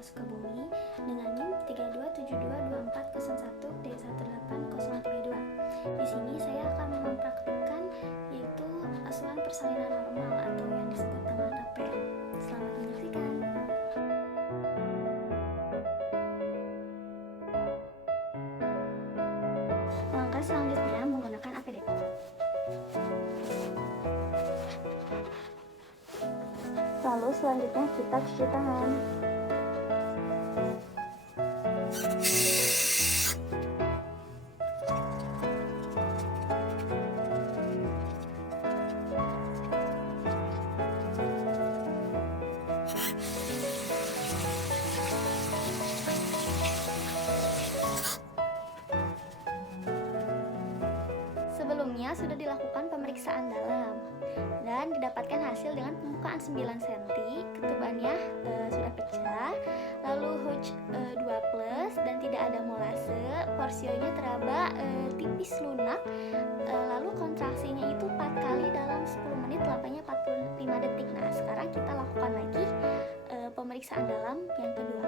Sukabumi dengan NIM 32722401D180032. Di sini saya akan mempraktikkan yaitu asuhan persalinan normal atau yang disebut dengan APN. Selamat menyaksikan. Langkah selanjutnya menggunakan APD. Lalu selanjutnya kita cuci tangan. Sebelumnya sudah dilakukan pemeriksaan dalam dan didapatkan hasil dengan pembukaan 9 cm, ketubannya sudah pecah, lalu Hooch 2+ dan tidak ada molase, porsionya teraba tipis lunak, lalu kontraksinya itu 4 kali dalam 10 menit, lapanya 45 detik. Nah, sekarang kita lakukan lagi pemeriksaan dalam yang kedua.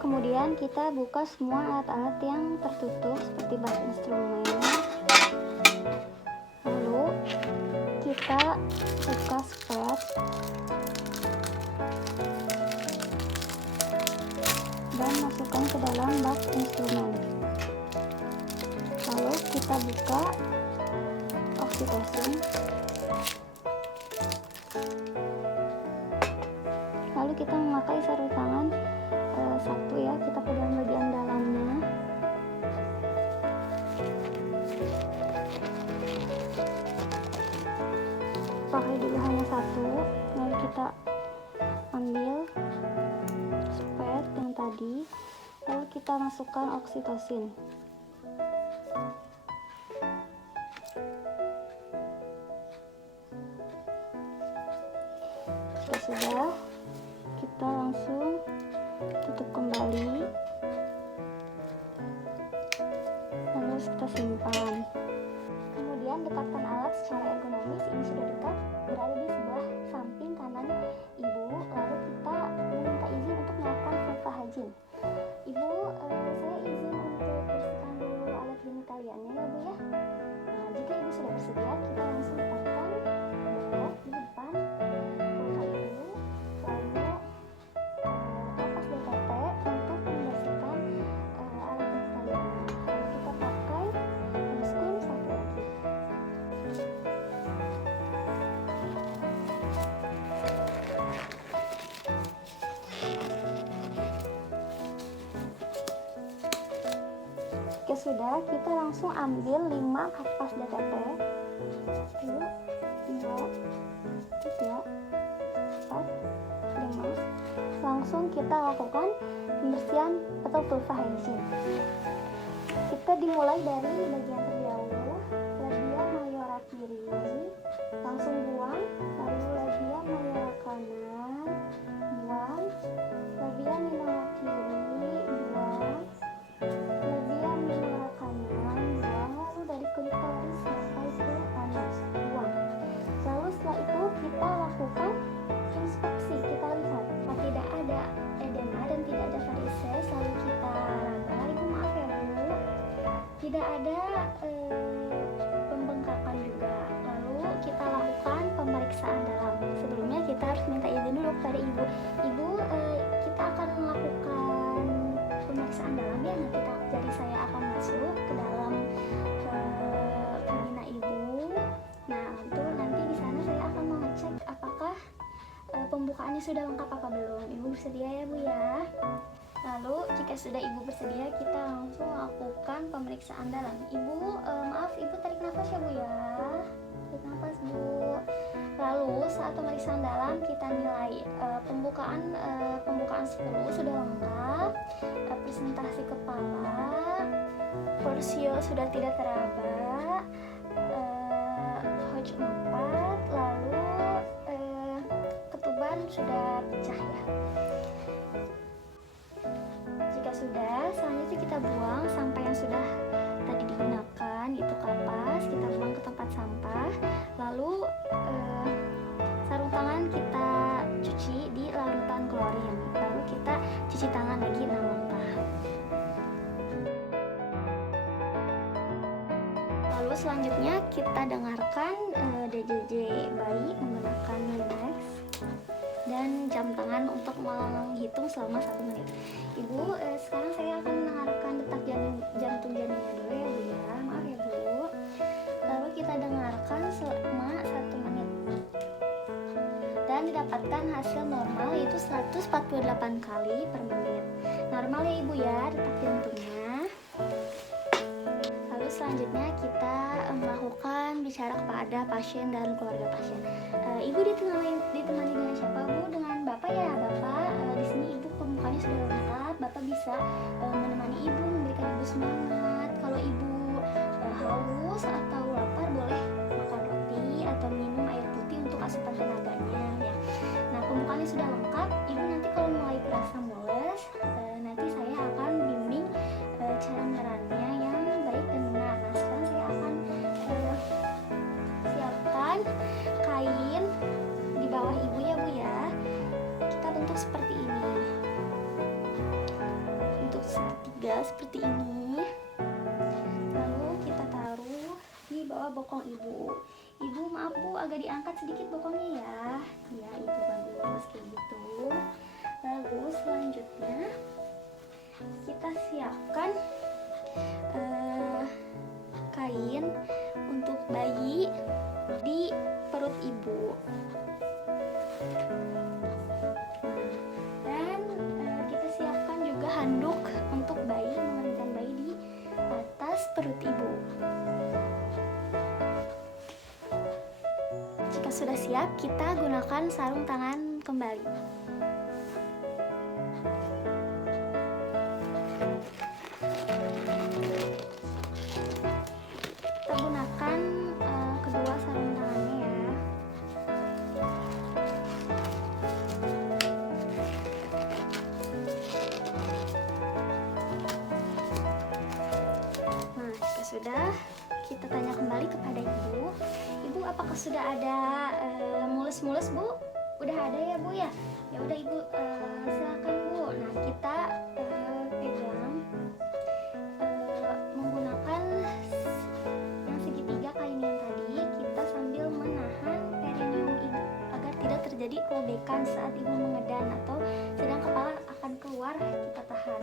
Kemudian kita buka semua alat-alat yang tertutup seperti bak instrumen. Lalu kita buka spet dan masukkan ke dalam bak instrumen. Lalu kita buka oksitosin. Lalu kita memakai sarung tangan satu ya, kita pegang bagian dalamnya. Pakai dulu hanya satu, lalu kita ambil spet yang tadi, lalu kita masukkan oksitosin. Jika sudah, kita langsung tutup kembali, lalu kita simpan. Kemudian dekatkan alat secara ergonomis. Ini sudah dekat, berada di sebelah samping kanan ibu. Lalu kita meminta izin untuk melakukan vulva-hygiene. Ibu, saya izin untuk bersihkan dulu alat genitaliannya ya Bu ya. Nah, jika ibu sudah bersedia, kita langsung letakkan balok di depan vulva ibu, lalu kapas DTT untuk membersihkan alat genitaliannya. Lalu kita pakai spoon satu lagi. Oke, sudah, kita langsung ambil 5 kapas DTT. 1, 2, 3, 4, 5. Langsung kita lakukan pembersihan atau vulva hygiene. Kita dimulai dari bagian terdahulu, labia mayora kiri, langsung buang, lalu labia mayora kanan, buang, labia minora kiri, buang, labia minora kanan, buang, lalu dari klitoris sampai ke anus, buang. Lalu setelah itu kita lakukan inspeksi, kita lihat tidak ada edema dan tidak ada varises, lalu kita raba. Ibu maaf ya Bu, tidak ada pembengkakan juga. Lalu kita lakukan pemeriksaan dalam. Sebelumnya kita harus minta izin dulu kepada ibu. Ibu, kita akan melakukan pemeriksaan dalam ya. Jadi saya akan masuk ke dalam vagina ibu. Nah, nanti di sana saya akan mengecek apakah pembukaannya sudah lengkap apa belum. Ibu bersedia ya Bu ya. Lalu jika sudah ibu bersedia, kita langsung lakukan pemeriksaan dalam. Ibu, maaf ibu tarik nafas ya Bu ya. Tarik nafas Bu. Lalu saat pemeriksaan dalam kita nilai pembukaan 10 sudah lengkap, presentasi kepala, porsio sudah tidak teraba, Hooch 4, lalu ketuban sudah pecah ya. Jika sudah, selanjutnya kita buang sampah yang sudah tadi digunakan, itu kapas, kita buang ke tempat sampah. Lalu sarung tangan kita cuci di larutan klorin. Lalu cuci tangan lagi 6 langkah. Lalu selanjutnya kita dengarkan DJJ bayi menggunakan Linux dan jam tangan untuk menghitung selama 1 menit. Ibu, sekarang saya akan mendengarkan detak jantung janinnya dulu ya Bu ya. Maaf ya Bu. Lalu kita dengarkan selama 1 menit. Dan didapatkan hasil normal yaitu 148 kali per menit. Normal ya Ibu ya detak jantungnya. Lalu selanjutnya kita melakukan bicara kepada pasien dan keluarga pasien. Ibu ditemani dengan siapa Bu? Dengan Bapak ya Bapak. Di sini Ibu pembukanya sudah lengkap. Bapak bisa menemani Ibu, memberikan Ibu semangat. Kalau Ibu haus atau lapar boleh makan roti atau minum air putih untuk asupan tenaganya ya. Nah pembukaannya sudah lengkap. Ibu nanti kalau mulai kerasa mules, nanti saya akan bimbing cara menerannya yang baik dan benar. Nah sekarang saya akan siapkan kain di bawah Ibu ya Bu ya. Kita bentuk seperti ini, bentuk segitiga seperti ini. Lalu kita taruh di bawah bokong Ibu. Ibu maaf Bu, agak diangkat sedikit bokongnya ya. Ya Ibu, bagus kayak gitu. Lalu selanjutnya kita siapkan kain untuk bayi di perut Ibu. Dan kita siapkan juga handuk untuk bayi, mengeringkan bayi di atas perut Ibu. Jika sudah siap, kita gunakan sarung tangan kembali. Kita gunakan kedua sarung tangannya ya. Nah, jika sudah, kita tanya kembali kepada Ibu. Ibu, apakah sudah ada mulus-mulus Bu? Udah ada ya Bu ya? Ya udah Ibu, silakan Bu. Nah kita pegang menggunakan yang segitiga kain yang tadi. Kita sambil menahan perineum Ibu agar tidak terjadi robekan saat Ibu mengedan atau sedang kepala akan keluar. Kita tahan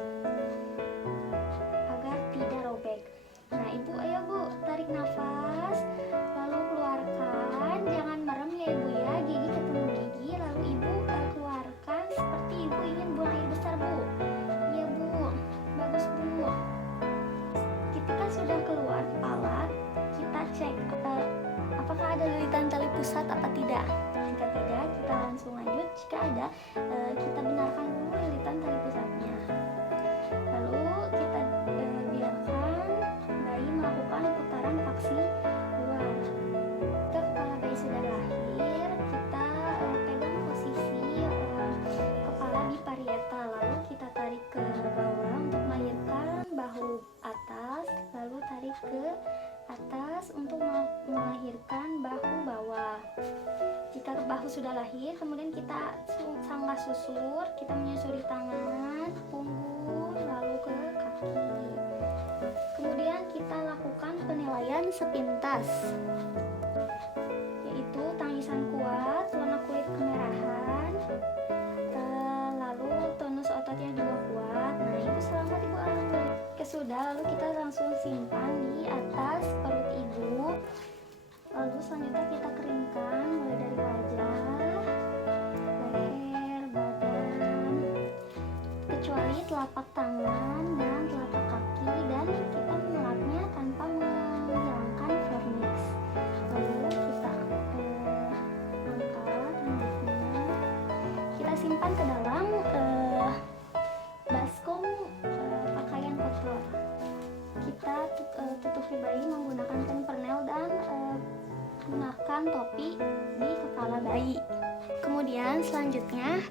agar tidak robek. Nah Ibu, ayo Bu, tarik nafas, lalu keluarkan, jangan merem ya Ibu ya, gigi ketemu gigi, lalu Ibu keluarkan seperti Ibu ingin buang air besar Bu. Iya Bu, bagus Bu. Ketika sudah keluar kepala, kita cek apakah ada lilitan tali pusat apa tidak. Jika tidak, kita langsung lanjut. Jika ada, kita benarkan dulu lilitan tali pusatnya. Lalu kita biarkan bayi melakukan putaran paksi luar. Jika kepala bayi sudah lahir, kita pegang posisi kepala di parietal, lalu kita tarik ke bawah untuk melahirkan bahu atas, lalu tarik ke atas untuk melahirkan bahu bawah. Jika bahu sudah lahir, kemudian kita sanggah susur, kita menyusuri tangan, punggung, lalu ke kaki. Kemudian kita lakukan penilaian sepintas, yaitu tangisan kuat, warna kulit kemerahan, lalu tonus ototnya juga kuat. Nah Ibu selamat Ibu, alhamdulillah. Sudah, lalu kita langsung simpan di atas perut Ibu. Lalu selanjutnya kita keringkan mulai dari wajah, leher, badan, kecuali telapak tangan dan telapak kaki, dan kita mengelapnya tanpa menghilangkan vernix. Lalu kita angkat handuknya, kita simpan ke dalam baskom pakaian kotor. Kita tutupi bayi menggunakan pempernel dan gunakan topi di kepala bayi. Kemudian selanjutnya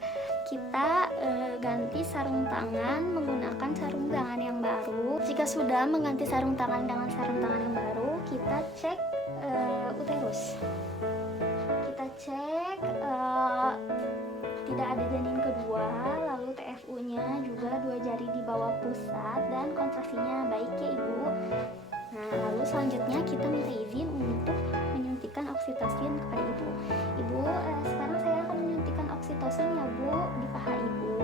kita ganti sarung tangan menggunakan sarung tangan yang baru. Jika sudah mengganti sarung tangan dengan sarung tangan yang baru, kita cek uterus. Kita cek tidak ada janin kedua, lalu TFU-nya juga 2 jari di bawah pusat, dan kontraksinya baik ya Ibu. Nah, lalu selanjutnya kita minta izin untuk menyuntikkan oksitosin kepada Ibu. Ibu, sekarang saya akan menyuntikkan oksitosin ya Bu di paha Ibu.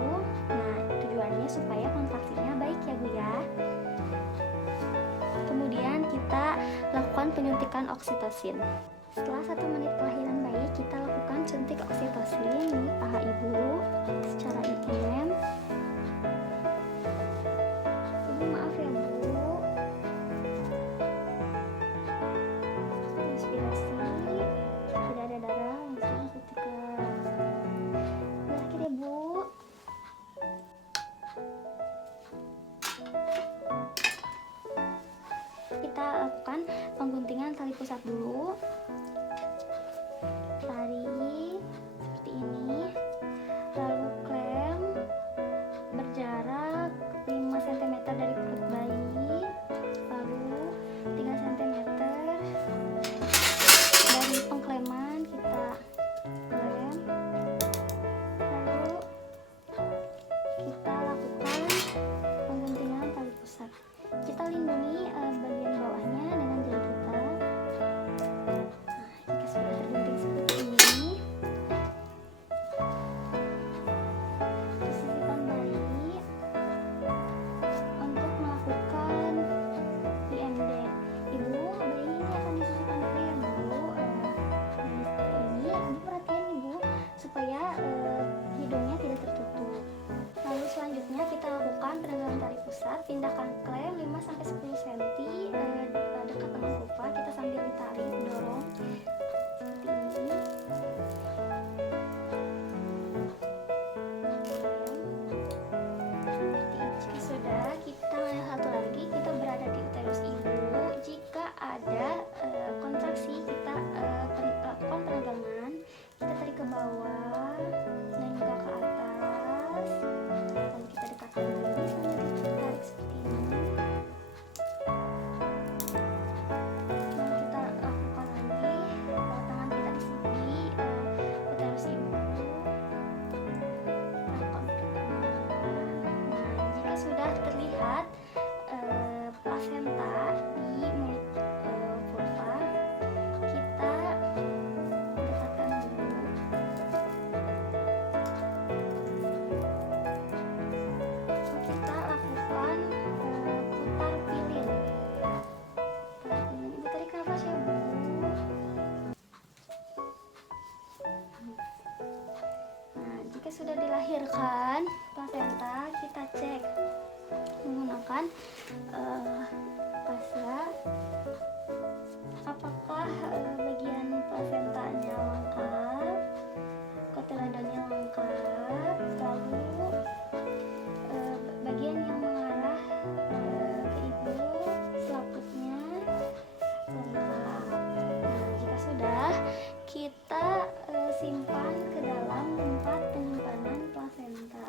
Nah, tujuannya supaya kontraksinya baik ya Bu ya. Kemudian kita lakukan penyuntikan oksitosin. Setelah 1 menit kelahiran bayi, kita lakukan suntik oksitosin di paha Ibu secara intens. Ibu maaf ya Bu. Inspirasi, tidak ada darah, langsung suntikan. Terakhir ya Bu. Kita lakukan pengguntingan tali pusat dulu. Tarik seperti ini, lalu klem berjarak 5 cm dari perut bayi, lalu 3 cm dari pengkleman kita klem, lalu kita lakukan pengguntingan tali pusat. Kita lindungi bagian bawahnya dengan jari kita. Nah, jika sudah tergunting seperti ini, sisihkan bayi untuk melakukan IMD. Ibu, bayi ini akan disusahkan dulu ya Bu. Jadi seperti ini, Ibu perhatian Ibu supaya hidungnya tidak tertutup. Lalu selanjutnya kita lakukan penegangan tali pusat, pindahkan klem 5-10 cm dekat dengan kupa, kita sambil ditarik, dorong seperti ini. Jika sudah, kita yang satu lagi, kita berada di uterus Ibu. Jika ada kontraksi, kita lakukan penegangan, kita tarik ke bawah dan juga ke atas, lalu kita dekatkan lagi sambil kita tarik seperti ini. Lalu kita lakukan lagi, tangan kita di sini uterus Ibu. Lakukan penegangan. Nah, jika sudah terlihat plasenta di mulut vulva, kita dekatkan dulu. Kita lakukan putar pilin. Ibu tarik nafas ya Bu. Nah, jika sudah dilahirkan plasenta, kita cek menggunakan plasma apakah bagian plasentanya lengkap, kotiledonnya lengkap, lalu bagian yang mengarah ke Ibu, selaputnya lengkap. Nah, jika sudah, kita simpan ke dalam tempat penyimpanan plasenta.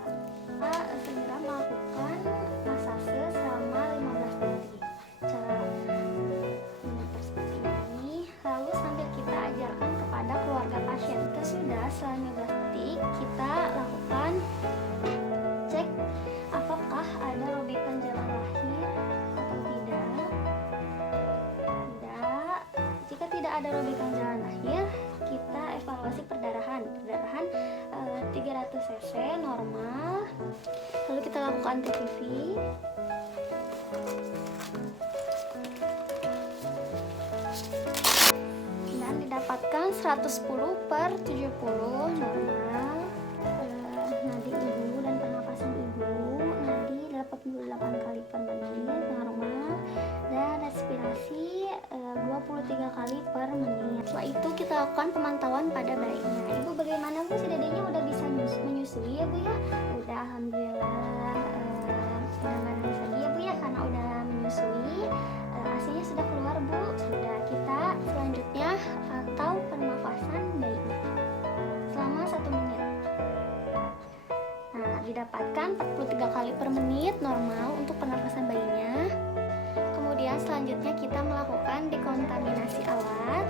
Kita segera melakukan masase selama 15 detik. Cara seperti ini, lalu sambil kita ajarkan kepada keluarga pasien. Jika sudah, setelah 15 detik, kita lakukan cek apakah ada robekan jalan lahir atau tidak. Tidak. Jika tidak ada robekan jalan lahir, kita evaluasi perdarahan. Perdarahan 300 cc normal. Lalu kita lakukan TTV. Dan didapatkan 110/70 normal. Nadi Ibu dan pernapasan Ibu, nadi 88 kali per menit normal, dan respirasi 23 kali per menit. Setelah itu kita lakukan pemantauan pada bayinya. Ibu, bagaimana Bu, si dedenya udah bisa menyusui ya Bu ya? Udah, alhamdulillah. Udah nggak nangis lagi ya Bu ya, karena udah menyusui. ASI-nya sudah keluar Bu. Sudah. Kita selanjutnya atau pernafasan bayinya selama 1 menit. Nah, didapatkan 43 kali per menit normal untuk pernafasan bayinya. Kemudian selanjutnya kita melakukan dekontaminasi alat.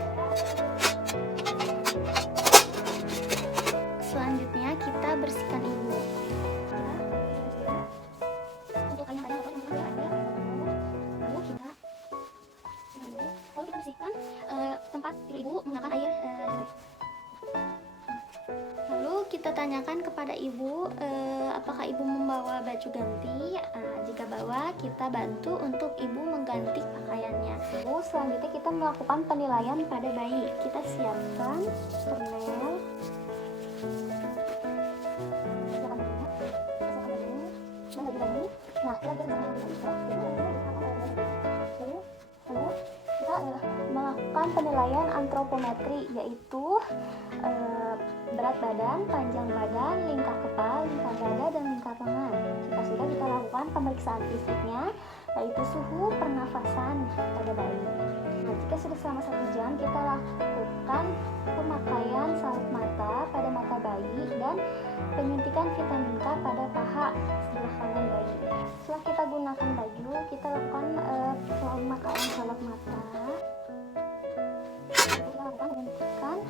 Selanjutnya kita kita bersihkan ibu. Untuk air yang kotor yang ada, lalu kita bersihkan tempat ibu menggunakan air. Lalu kita tanyakan kepada ibu apakah ibu membawa baju ganti. Jika bawa, kita bantu untuk ibu mengganti pakaiannya. Selanjutnya kita melakukan penilaian pada bayi. Kita siapkan permen. Nah, kita melakukan penilaian antropometri, yaitu berat badan, panjang badan, lingkar kepala, lingkar dada, dan lingkar lengan. Jika sudah, kita lakukan pemeriksaan fisiknya, yaitu suhu, pernafasan pada bayi. Nah, jika sudah selama 1 jam, kita lakukan pemakaian salep mata pada mata bayi dan penyuntikan vitamin K pada paha sebelah kanan bayi. Setelah kita gunakan baju, kita lakukan pemakaian salep mata. Kita lakukan penyuntikan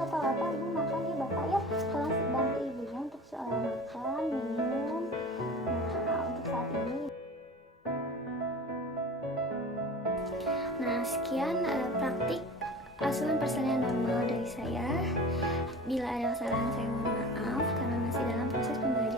atau apa, ibu makan ya bapak ya, tolong bantu ibunya untuk makan, minum. Nah, untuk saat ini. Nah, sekian praktik asuhan persalinan normal dari saya. Bila ada kesalahan, saya mohon maaf karena masih dalam proses pembelajaran.